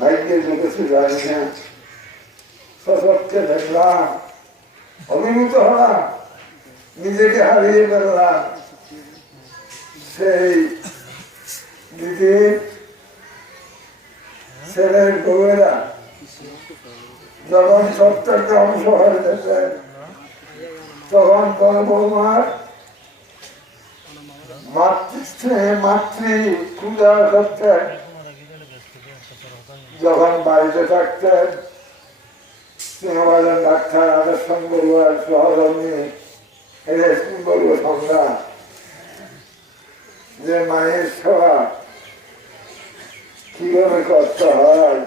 ভাগ্যের কিছু জানি না, সশক্তে দেখলাম, অভিভূত হলাম, নিজেকে হারিয়ে ফেললাম। সেই দিদির ছেলের বউয়েরা যখন সত্যকে অংশ হয়ে যেতেন, তখন কোন বৌমার মাতৃ পূজা করতেন। যখন বাড়িতে থাকতেন, সিংহবাজার ডাক্তার আদর্শন বড়ুয়ার সহধর্মী বড়ুয়া সংগ্রাম যে মায়ের সেবা কিভাবে করতে হয়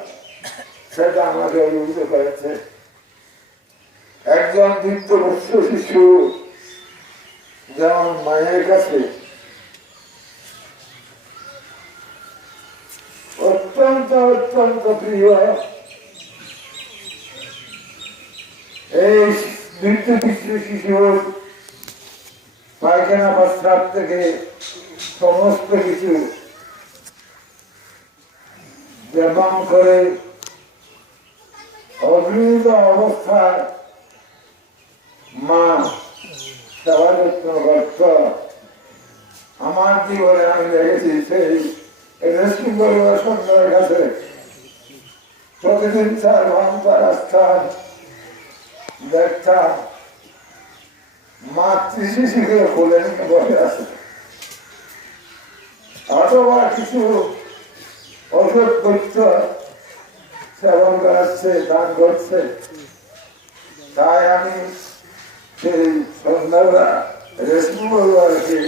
সেটা আমাকে অভিভূত করেছে। একজন বৃদ্ধবস্ত শিশু যেমন মায়ের কাছে অত্যন্ত অত্যন্ত প্রিয়, এই বৃদ্ধ শিশুর পায়খানা প্রস্রাব থেকে সমস্ত কিছু ব্যবহার করে অগৃহীত অবস্থায় মা সেবা যত্ন করত। আমার জীবনে আমি দেখেছি সেই সন্ধ্যার কাছে প্রতিদিন 4 ঘন্টা রাস্তা দেখতাম মাতৃ শিশুকে কোলে নিয়ে বসে আছে, অথবা কিছু ওষুধ করত সেবন করাচ্ছে, দান করছে। তাই আমি সেই সন্ধ্যাবেলা রেশমি বড়ুয়াকে